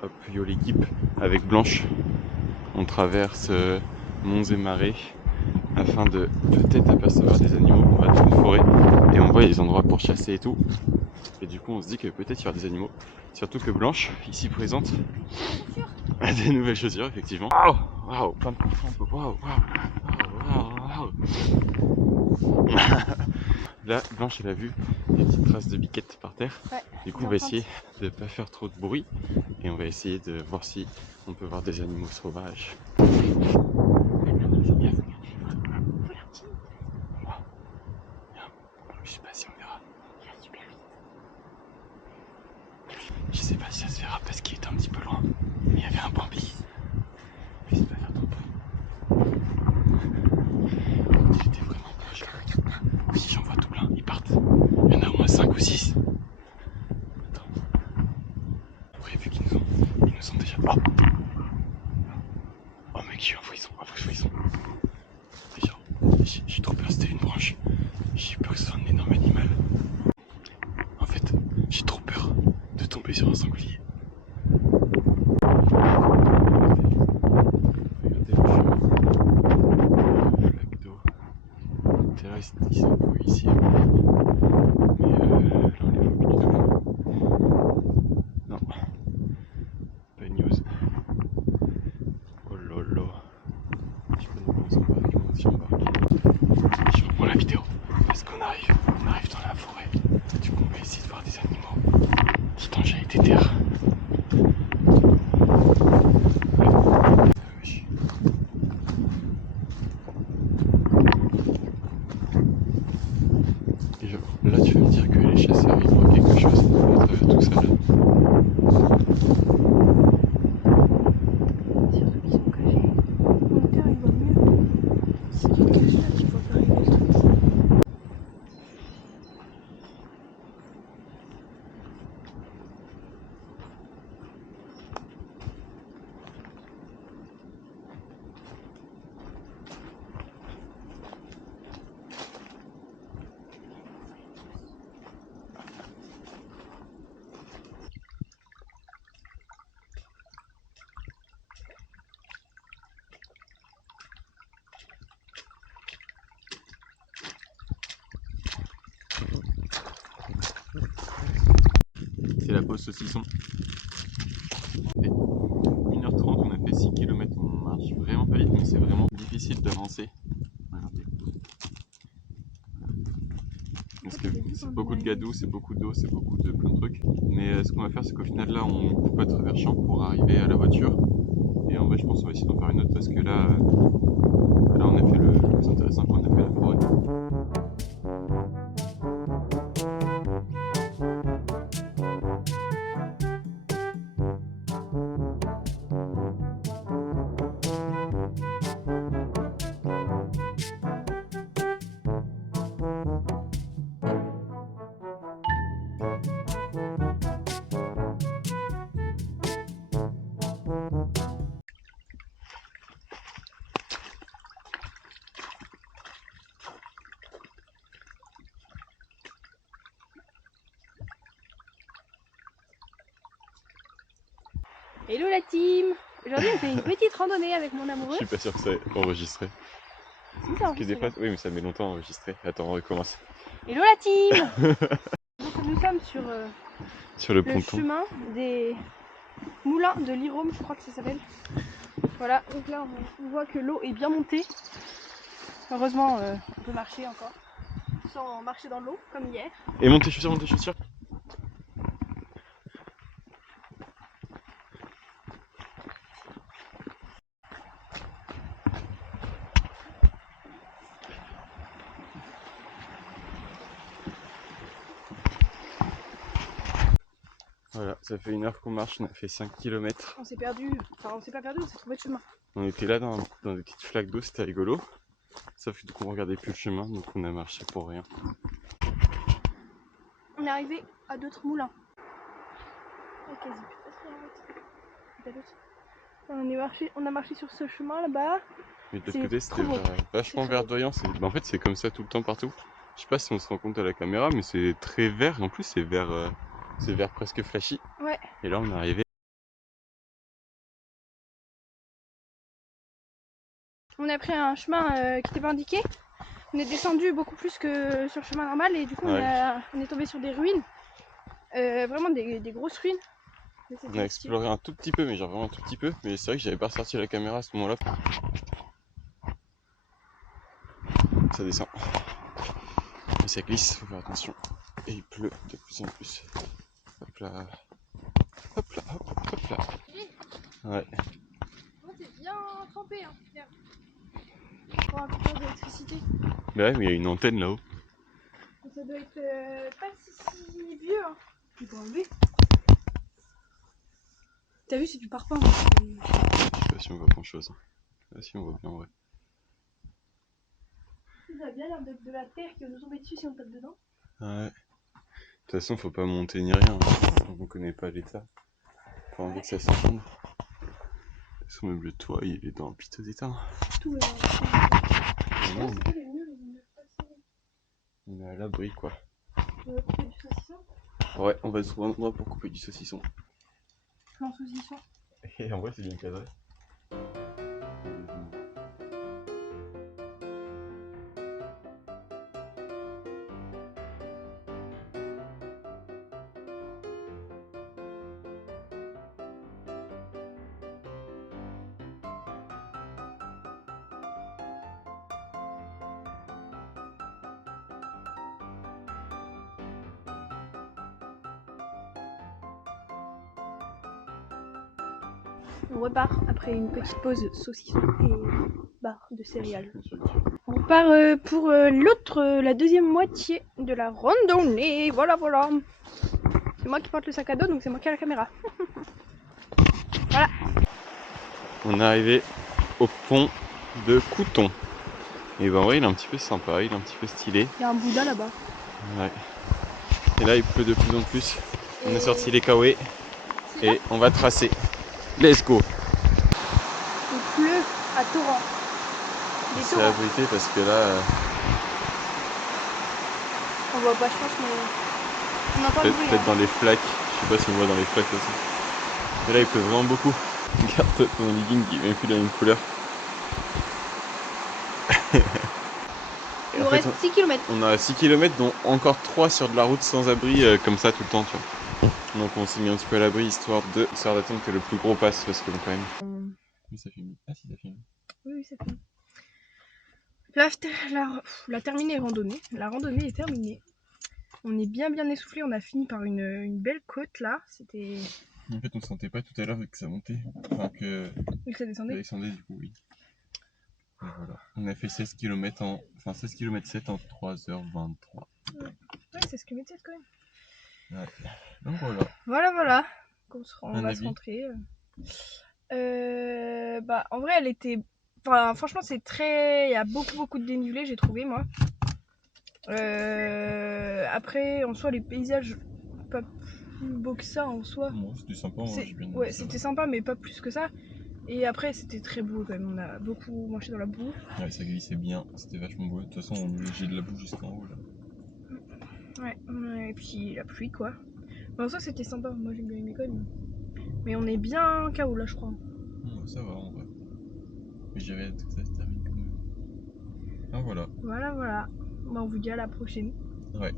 Hop, yo l'équipe avec Blanche. On traverse monts et marais afin de peut-être apercevoir des animaux. On va dans une forêt et on voit des endroits pour chasser et tout. Et du coup on se dit que peut-être il y aura des animaux. Surtout que Blanche, ici présente, a des nouvelles chaussures effectivement. Waouh, waouh, plein de parfums. Waouh, waouh, waouh, waouh. Là, Blanche elle a vu des petites traces de biquettes par terre. Ouais, du coup on va essayer de ne pas faire trop de bruit. Et on va essayer de voir si on peut voir des animaux sauvages. Je sais pas si on verra. Je sais pas si ça se verra parce qu'il est un petit peu loin. Mais il y avait un bambi. Mais c'est pas faire trop peur. Il était vraiment proche. Oui, j'en vois tout plein. Ils partent. Il y en a au moins 5 ou 6. Attends. Après, vu qu'ils nous ont déjà. Oh mec, j'ai eu un frisson. Déjà, j'ai trop peur, c'était une branche. J'ai peur que ce soit un énorme animal. En fait, j'ai trop peur de tomber sur un sanglier. Ils sont beaux ici, mais là on les voit plus du tout. Non, pas une news. Oh lolo, je peux nous embarquer. Je reprends la vidéo parce qu'on arrive dans la forêt. Du coup on va essayer de voir des animaux. Petit danger avec des terres. Et là tu vas me dire que les chasseurs ils voient quelque chose à travers tout ça là. C'est la pause saucisson. Ça fait 1h30, on a fait 6 km, on marche vraiment pas vite, mais c'est vraiment difficile d'avancer. Parce que c'est beaucoup de gadou, c'est beaucoup d'eau, c'est beaucoup de plein de trucs. Mais ce qu'on va faire, c'est qu'au final, là, on coupe à travers champs pour arriver à la voiture. Et en vrai, je pense qu'on va essayer d'en faire une autre parce que là, on a fait le plus intéressant qu'on a fait la forêt. Hello la team. Aujourd'hui on fait une petite randonnée avec mon Je amoureux. suis pas sûr que ça ait enregistré. Si, ça Parce que enregistre. des fois, oui, mais ça met longtemps à enregistrer. Attends, on recommence. Hello la team. Donc nous sommes sur le le ponton. chemin des moulins de l'Irôme, je crois que ça s'appelle. Voilà, donc là on voit que l'eau est bien montée. Heureusement on peut marcher encore sans marcher dans l'eau comme hier. Et monte tes chaussures, monte tes chaussures. Voilà, ça fait 1 heure qu'on marche, on a fait 5 km. On s'est perdu, enfin on s'est pas perdu, on s'est trouvé de chemin. On était là dans des petites flaques d'eau, c'était rigolo. Sauf que qu'on regardait plus le chemin, donc on a marché pour rien. On est arrivé à d'autres moulins. On a marché sur ce chemin là-bas. Mais de l'autre côté, c'était vachement verdoyant. En fait, c'est comme ça tout le temps partout. Je sais pas si on se rend compte à la caméra, mais c'est très vert. En plus, c'est vert presque flashy. Ouais. Et là, on est arrivé On a pris un chemin qui n'était pas indiqué. On est descendu beaucoup plus que sur le chemin normal et du coup on est tombé sur des ruines. Vraiment des grosses ruines. On a exploré un tout petit peu, mais genre vraiment un tout petit peu. Mais c'est vrai que j'avais pas ressorti la caméra à ce moment-là. Ça descend. Mais ça glisse, faut faire attention. Et il pleut de plus en plus. Hop là. Hop là, hop là. Ouais. Oh, t'es bien trempé, hein. Regarde. Pour un coupeur d'électricité. Bah ouais, mais il y a une antenne là-haut. Ça doit être pas si vieux, hein. Tu peux enlever. T'as vu, c'est du parpaing. Je sais pas si on voit grand chose. Ah si, on voit bien, ouais. Ça a bien l'air d'être de la terre qui va nous tomber dessus si on tape dedans. Ouais. De toute façon, faut pas monter ni rien. On connaît pas l'état. Faut envie que ça s'effondre. Son meuble de toit, il est dans un piteux état. Tout est Non, on est à l'abri, quoi. On va couper du saucisson. Ouais, on va trouver un endroit pour couper du saucisson. Plan saucisson. Et en vrai, c'est bien cadré. On repart après une petite pause saucisson et barre de céréales. On repart pour la deuxième moitié de la randonnée. Voilà, voilà. C'est moi qui porte le sac à dos, donc c'est moi qui ai la caméra. Voilà. On est arrivé au pont de Couton. Et ben ouais, il est un petit peu sympa, il est un petit peu stylé. Il y a un Bouddha là-bas. Ouais. Et là, il pleut de plus en plus. On a sorti les kawaii et on va tracer. Let's go. Il pleut à torrent. C'est abrité parce que là, on voit pas, je pense, mais on entend le bruit. peut-être dans les flaques. Je sais pas si on voit dans les flaques aussi. Mais là, il pleut vraiment beaucoup. Regarde ton legging qui est même plus la même couleur. Il nous reste 6 km. On a 6 km, dont encore 3 sur de la route sans abri, comme ça tout le temps, tu vois. Donc on s'est mis un petit peu à l'abri, histoire d'attendre que le plus gros passe, parce que bon, quand même... Oui, ça filme. Ah si, ça filme. Oui, ça filme. La terminée randonnée. La randonnée est terminée. On est bien essoufflé. On a fini par une belle côte là. C'était. En fait, on sentait pas tout à l'heure que ça montait. Enfin, que ça descendait. Ça descendait, du coup, oui. Et voilà. On a fait 16 km 16 km 7 en 3h23. Ouais, c'est ce que mettait quand même. Ouais. Donc voilà. Voilà. On va se rentrer. Bah, en vrai, elle était. Enfin, franchement, c'est très. Il y a beaucoup de dénivelé, j'ai trouvé, moi. Après, en soi, les paysages, pas plus beaux que ça en soi. Bon, c'était sympa, moi, j'ai bien aimé. Ouais, c'était sympa, mais pas plus que ça. Et après, c'était très beau quand même. On a beaucoup marché dans la boue. Ouais, ça glissait bien, c'était vachement beau. De toute façon, j'ai de la boue jusqu'en haut là. Ouais, et puis la pluie quoi. Bon, ça c'était sympa, moi j'ai bien aimé quand même. Mais on est bien KO là, je crois. Ouais, ça va en vrai. Mais j'avais hâte que ça se termine quand même. Ah voilà. Voilà. Bah, on vous dit à la prochaine. Ouais.